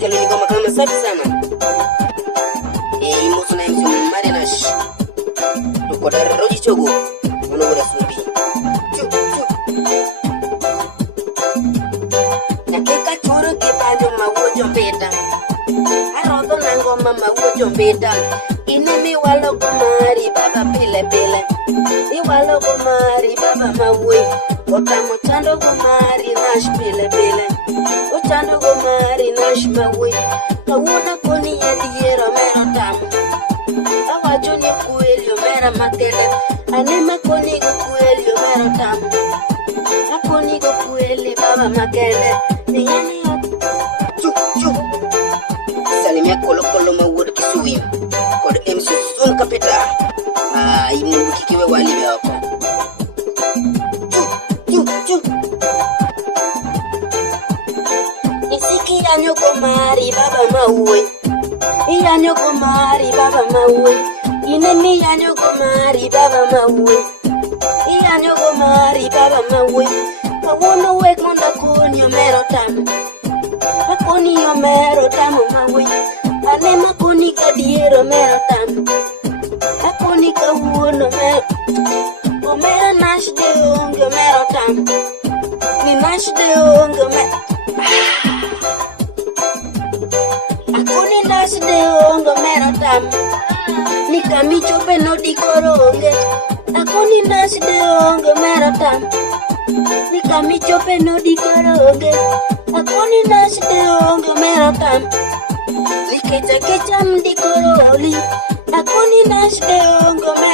Kalo ni ngoma kama safi sana. Imo sana msimu Marinash. Tuko da roji chogo. Unaweza subi. Chu. Nakeka churu kibanjo mawuojo mbeta. Arodho na ngoma mawuojo mbeta. Inemi walo kumari baba pile. Iwalo kumari baba mawuoy. Otamo chando kumari nash pile. Ochando kumari nash mawuoy. Kawuna koni yadiero mero tamu. Awacho ni kuelio mera makele. Anema koni kuelio mero tamu. Akoni kueli baba makele. Niyani chu. Salimia kolo mawuoy kisuwi. Kod MC Sun Kapita. Imu kikiwe walibe wako. Chu. Isiki yanyo komari baba mawuoy. Iyanyo komari baba mawuoy. Inemi yanyo komari baba mawuoy. Iyanyo komari baba mawuoy. Kawuono wek monda koni omero tamu. Akoni omero tamu mawuoy. Anema koni kadiero omero tamu. Akoni kawuono omero nash de onge omero tamu. Ni nash de onge omero. Akoni nash de onge omero tamu. Ni kamicho pe no dikoro onge. Akoni nash de onge omero tamu. Ni kamicho pe no dikoro onge. Akoni nash de onge omero tamu. Ni kecha mdikoro oli. Akoni nash de onge omero